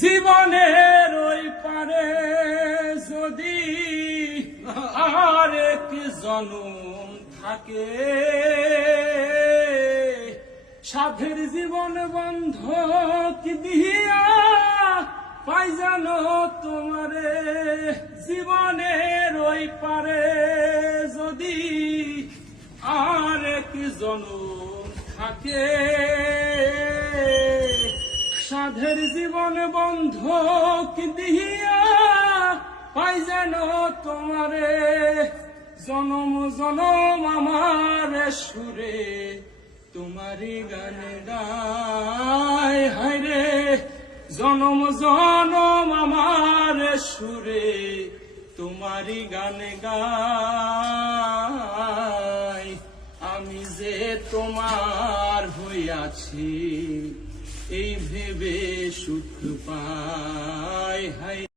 জীবনের ওই পারে যদি আর এক জনম থাকে, সাধের জীবন বন্ধক দিয়া পাই জানো তোমারে? জীবনের ওই পারে যদি আর এক জনম থাকে সাধের জীবন বন্ধক দিয়া পাই যেন তোমারে। জনম জনম আমার সুরে তোমারি গানে গায় হায়রে, জনম জনম আমার সুরে তোমারি গানে গায় তোমার হইয়াছি এই ভেবে সুখ পায় হাই